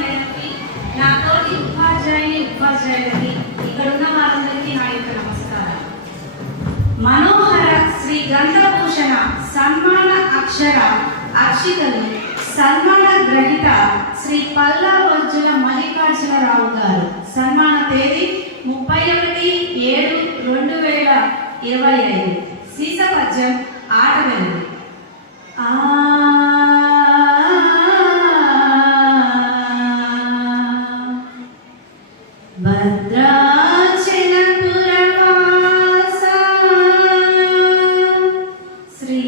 మేడంకి ఉపాధ్యాయుని ఉపాధ్యాయులకి ఇక్కడ ఉన్న వారందరికీ నా యొక్క నమస్కారం. మనోహర శ్రీ గంధభూషణ సన్మాన అక్షర అక్షితలు సన్మాన గ్రహీత శ్రీ పల్లా వజ్జుల మల్లికార్జునరావు గారు. సన్మాన తేదీ ముప్పై ఒకటి ఏడు రెండు వేల ఇరవై ఐదు. సీసపద్యం ఆట వెలుగు భద్రాచలపురవాస శ్రీ